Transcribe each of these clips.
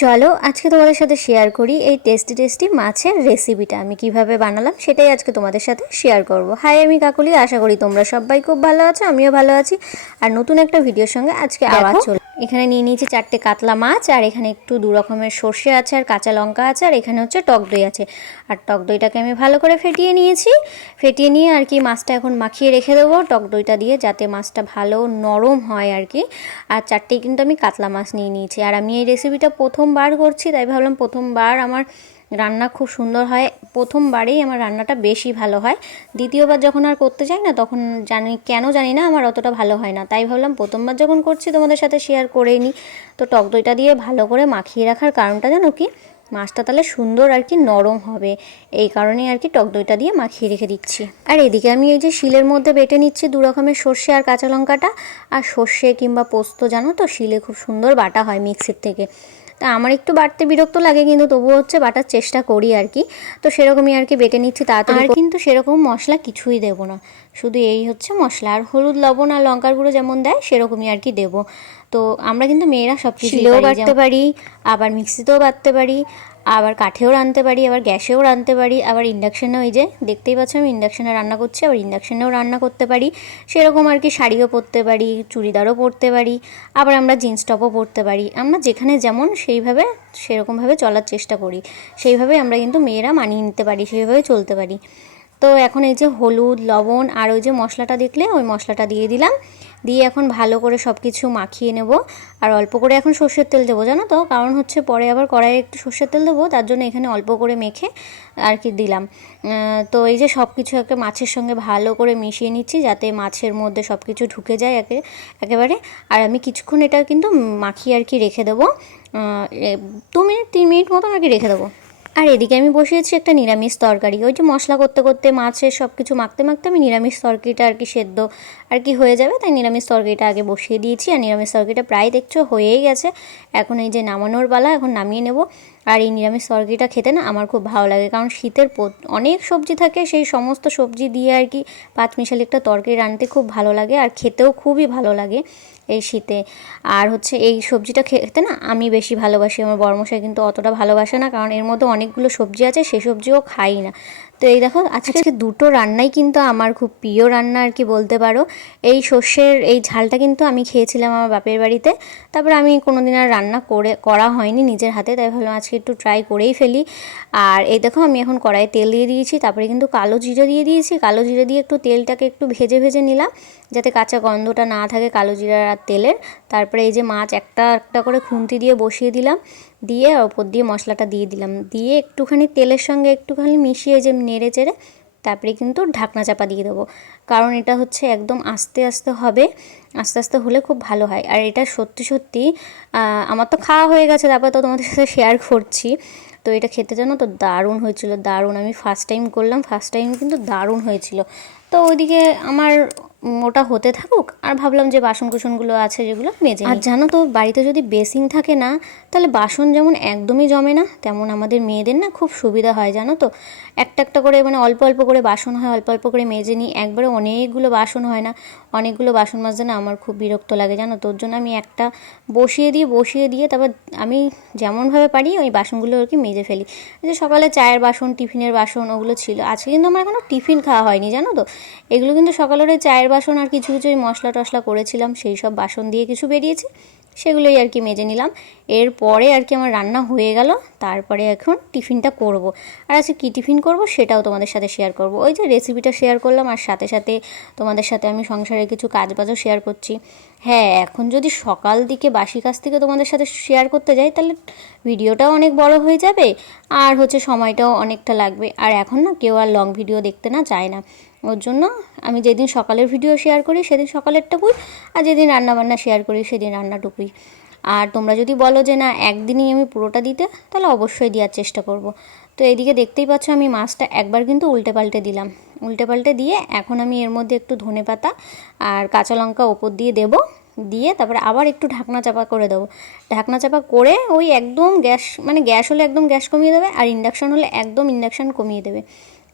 চলো আজকে তোমাদের সাথে শেয়ার করি এই টেস্টি টেস্টি মাছের রেসিপিটা আমি কিভাবে বানালাম সেটাই আজকে তোমাদের সাথে শেয়ার করব। হাই, আমি কাকলি, আশা করি তোমরা সবাই খুব ভালো আছো, আমিও ভালো আছি। আর নতুন একটা ভিডিওর সঙ্গে আজকে আবার চলো। এখানে নিয়ে নিয়েছি 4টে কাতলা মাছ, আর এখানে একটু 2 রকমের সর্ষে আছে, আর কাঁচা লঙ্কা আছে, আর এখানে হচ্ছে টক দই আছে। আর টক দইটাকে আমি ভালো করে ফেটিয়ে নিয়েছি। ফেটিয়ে নিয়ে আর কি মাছটা এখন মাখিয়ে রেখে দেবো টক দইটা দিয়ে, যাতে মাছটা ভালো নরম হয় আর কি। আর 4টেই কিন্তু আমি কাতলা মাছ নিয়ে নিয়েছি। আর আমি এই রেসিপিটা প্রথমবার করছি, তাই ভাবলাম প্রথমবার আমার রান্না খুব সুন্দর হয়, প্রথমবারেই আমার রান্নাটা বেশি ভালো হয়। দ্বিতীয়বার যখন আর করতে যাই না, তখন জানি না আমার অতটা ভালো হয় না। তাই ভাবলাম প্রথমবার যখন করছি তোমাদের সাথে শেয়ার করেই নিই। তো টক দইটা দিয়ে ভালো করে মাখিয়ে রাখার কারণটা জানো কি, মাছটা তাহলে সুন্দর আর কি নরম হবে, এই কারণেই আর কি টক দইটা দিয়ে মাখিয়ে রেখে দিচ্ছি। আর এদিকে আমি এই যে শিলের মধ্যে বেটে নিচ্ছি 2 রকমের সর্ষে আর কাঁচা লঙ্কাটা। আর সর্ষে কিংবা পোস্ত জানো তো শিলে খুব সুন্দর বাটা হয় মিক্সির থেকে। তা আমার একটু বাটতে বিরক্ত লাগে, কিন্তু তবুও হচ্ছে বাটার চেষ্টা করি আর কি। তো সেরকমই আর কি বেটে নিচ্ছি তাড়াতাড়ি। আর কিন্তু সেরকম মশলা কিছুই দেবো না, শুধু এই হচ্ছে মশলা আর হলুদ, লবণ আর লঙ্কার গুঁড়ো যেমন দেয় সেরকমই আর কি দেবো। তো আমরা কিন্তু মেয়েরা সব কিছু শিলেও বাটতে পারি, আবার মিক্সিতেও বাটতে পারি, আবার কাঠেও রাঁধতে পারি, আবার গ্যাসেও রাঁধতে পারি, আবার ইন্ডাকশানেও, এই যে দেখতেই পাচ্ছ আমি ইন্ডাকশানে রান্না করছি, আবার ইন্ডাকশানেও রান্না করতে পারি। সেরকম আর কি শাড়িও পরতে পারি, চুড়িদারও পরতে পারি, আবার আমরা জিন্স টপও পরতে পারি। আমরা যেখানে যেমন সেইভাবে সেরকমভাবে চলার চেষ্টা করি, সেইভাবে আমরা কিন্তু মেয়েরা মানিয়ে নিতে পারি, সেইভাবে চলতে পারি। তো এখন এই যে হলুদ, লবণ আর ওই যে মশলাটা দেখলে ওই মশলাটা দিয়ে দিলাম। দিয়ে এখন ভালো করে সব কিছু মাখিয়ে নেব। আর অল্প করে এখন সর্ষের তেল দেবো জানো তো, কারণ হচ্ছে পরে আবার কড়াইয়ে একটু সর্ষের তেল দেবো, তার জন্য এখানে অল্প করে মেখে আর কি দিলাম। তো এই যে সব কিছু একটা মাছের সঙ্গে ভালো করে মিশিয়ে নিচ্ছি, যাতে মাছের মধ্যে সব কিছু ঢুকে যায় একেবারে। আর আমি কিছুক্ষণ এটা কিন্তু মাখিয়ে আর কি রেখে দেবো, 2 মিনিট 3 মিনিট মতন আর কি রেখে দেবো। আর এদিকে আমি বসিয়েছি একটা নিরামিষ তরকারি। ওই যে মশলা করতে করতে মাছের সব কিছু মাখতে মাখতে আমি নিরামিষ তরকারিটা আর কি সেদ্ধ আর কি হয়ে যাবে, তাই নিরামিষ তরকারিটা আগে বসিয়ে দিয়েছি। আর নিরামিষ তরকারিটা প্রায় দেখছো হয়েই গেছে। এখন এই যে নামানোর পালা, এখন নামিয়ে নেব। আর এই নিরামিষ তরকারিটা খেতে না আমার খুব ভালো লাগে, কারণ শীতের অনেক সবজি থাকে, সেই সমস্ত সবজি দিয়ে আর কি পাঁচমিশালি একটা তরকারি রাঁধতে খুব ভালো লাগে, আর খেতেও খুবই ভালো লাগে এই শীতে। আর হচ্ছে এই সবজিটা খেতে না আমি বেশি ভালোবাসি, আমার বড়মশাই কিন্তু অতটা ভালোবাসে না, কারণ এর মধ্যে অনেকগুলো সবজি আছে, সেই সবজিও খাই না। তো এই দেখো আজকে 2টো রান্নাই কিন্তু আমার খুব প্রিয় রান্না আর কি বলতে পারো। এই সর্ষের এই ঝালটা কিন্তু আমি খেয়েছিলাম আমার বাপের বাড়িতে, তারপরে আমি কোনোদিন আর রান্না করা হয়নি নিজের হাতে, তাই ভাবলাম আজকে একটু ট্রাই করেই ফেলি। আর এই দেখো আমি এখন কড়াইয়ে তেল দিয়ে দিয়েছি, তারপরে কিন্তু কালো জিরে দিয়ে দিয়েছি। কালো জিরে দিয়ে একটু তেলটাকে একটু ভেজে ভেজে নিলাম, যাতে কাঁচা গন্ধটা না থাকে কালো জিরার আর তেলের। তারপরে এই যে মাছ একটা একটা করে খুন্তি দিয়ে বসিয়ে দিলাম, দিয়ে ওপর দিয়ে মশলাটা দিয়ে দিলাম, দিয়ে একটুখানি তেলের সঙ্গে একটুখানি মিশিয়ে যে নেড়ে চেড়ে তারপরে কিন্তু ঢাকনা চাপা দিয়ে দেবো, কারণ এটা হচ্ছে একদম আস্তে আস্তে হবে, আস্তে আস্তে হলে খুব ভালো হয়। আর এটা সত্যি সত্যি আমার তো খাওয়া হয়ে গেছে, তারপরে তো তোমাদের সাথে শেয়ার করছি। তো এটা খেতে জানো তো দারুণ হয়েছিল, দারুণ। আমি ফার্স্ট টাইম করলাম, ফার্স্ট টাইম কিন্তু দারুণ হয়েছিল। তো ওইদিকে আমার ওটা হতে থাকুক, আর ভাবলাম যে বাসন কুসনগুলো আছে যেগুলো মেজে। আর জানো তো বাড়িতে যদি বেসিন থাকে না, তাহলে বাসন যেমন একদমই জমে না, তেমন আমাদের মেয়েদের না খুব সুবিধা হয় জানো তো। একটা একটা করে মানে অল্প অল্প করে বাসন হয়, অল্প অল্প করে মেজে নিই, একবারে অনেকগুলো বাসন হয় না। অনেকগুলো বাসন মাজতে না আমার খুব বিরক্ত লাগে জানো তো, ওর জন্য আমি একটা বসিয়ে দিয়ে তারপর আমি যেমনভাবে পারি ওই বাসনগুলো আর কি মেজে ফেলি। যে সকালে চায়ের বাসন, টিফিনের বাসন ওগুলো ছিল। আজকে কিন্তু আমার এখনও টিফিন খাওয়া হয়নি জানো তো। এগুলো কিন্তু সকালের ওই চায়ের বাসন, আর কিছু কিছু মশলা টশলা করেছিলাম সেই সব বাসন দিয়ে কিছু বেরিয়েছে, সেগুলোই আর কি মেজে নিলাম। এরপরে আর কি আমার রান্না হয়ে গেল, তারপরে এখন টিফিনটা করব। আর আজকে কী টিফিন করব সেটাও তোমাদের সাথে শেয়ার করব। ওই যে রেসিপিটা শেয়ার করলাম, আর সাথে সাথে তোমাদের সাথে আমি সংসারের কিছু কাজবাজও শেয়ার করছি। হ্যাঁ, এখন যদি সকাল দিকে বাসি কাজ থেকে তোমাদের সাথে শেয়ার করতে যাই, তাহলে ভিডিওটাও অনেক বড় হয়ে যাবে, আর হচ্ছে সময়টাও অনেকটা লাগবে। আর এখন না কেউ আর লং ভিডিও দেখতে না চায় না, ওর জন্য আমি যেদিন সকালের ভিডিও শেয়ার করি সেদিন সকালেরটুকুই, আর যেদিন রান্নাবান্না শেয়ার করি সেদিন রান্নাটুকুই। আর তোমরা যদি বলো যে না একদিনই আমি পুরোটা দিতে, তাহলে অবশ্যই দেওয়ার চেষ্টা করব। তো এইদিকে দেখতেই পাচ্ছ আমি মাছটা একবার কিন্তু উল্টে পাল্টে দিলাম, উল্টে পাল্টে দিয়ে এখন আমি এর মধ্যে একটু ধনেপাতা আর কাঁচা লঙ্কা ওপর দিয়ে দেবো, দিয়ে তারপরে আবার একটু ঢাকনা চাপা করে দেবো। ঢাকনা চাপা করে ওই একদম গ্যাস হলে একদম গ্যাস কমিয়ে দেবে, আর ইন্ডাকশান হলে একদম ইন্ডাকশান কমিয়ে দেবে।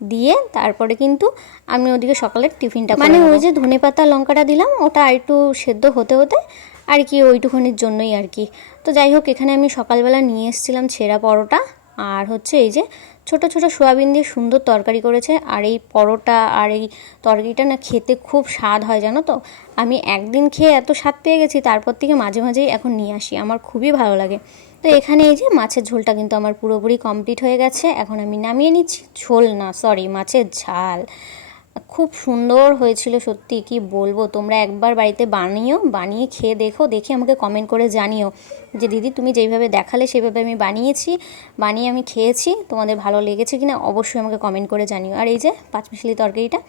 দিয়ে তারপরে কিন্তু আমি ওদিকে সকালের টিফিনটা মানে ওই যে ধনেপাতা লঙ্কাটা দিলাম, ওটা আর একটু সেদ্ধ হতে হতে আর কি ওইটুখানির জন্যই আর কি। তো যাই হোক, এখানে আমি সকালবেলা নিয়ে এসেছিলাম ছেঁড়া পরোটা, আর হচ্ছে এই যে ছোট ছোট সোয়াবিন দিয়ে সুন্দর তরকারি করেছে। আর এই পরোটা আর এই তরকারিটা না খেতে খুব স্বাদ হয় জানো তো। আমি একদিন খেয়ে এত স্বাদ পেয়ে গেছি, তারপর থেকে মাঝে মাঝেই এখন নিয়ে আসি, আমার খুবই ভালো লাগে। তো এখানে এই যে মাছের ঝোলটা কিন্তু আমার পুরোপুরি কমপ্লিট হয়ে গেছে, এখন আমি নামিয়ে নিচ্ছি। ঝোল না, সরি, মাছের ঝাল। খুব সুন্দর হয়েছিল সত্যি, কি বলবো। তোমরা একবার বাড়িতে বানিয়ে খেয়ে দেখো, দেখে আমাকে কমেন্ট করে জানিও যে দিদি তুমি যেইভাবে দেখালে সেভাবে আমি বানিয়ে আমি খেয়েছি, তোমাদের ভালো লেগেছে কিনা অবশ্যই আমাকে কমেন্ট করে জানিও। আর এই যে পাঁচমিশালি তরকারিটা,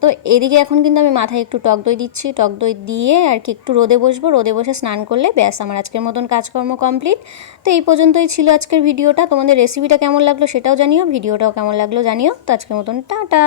তো এদিকে এখন কিন্তু আমি মাথায় একটু টক দই দিচ্ছি। টক দই দিয়ে আর কি একটু রোদে বসবো, রোদে বসে স্নান করলে ব্যাস আমার আজকের মতন কাজকর্ম কমপ্লিট। তো এই পর্যন্তই ছিল আজকের ভিডিওটা। তোমাদের রেসিপিটা কেমন লাগলো সেটাও জানিও, ভিডিওটাও কেমন লাগলো জানিও। তো আজকের মতন টাটা।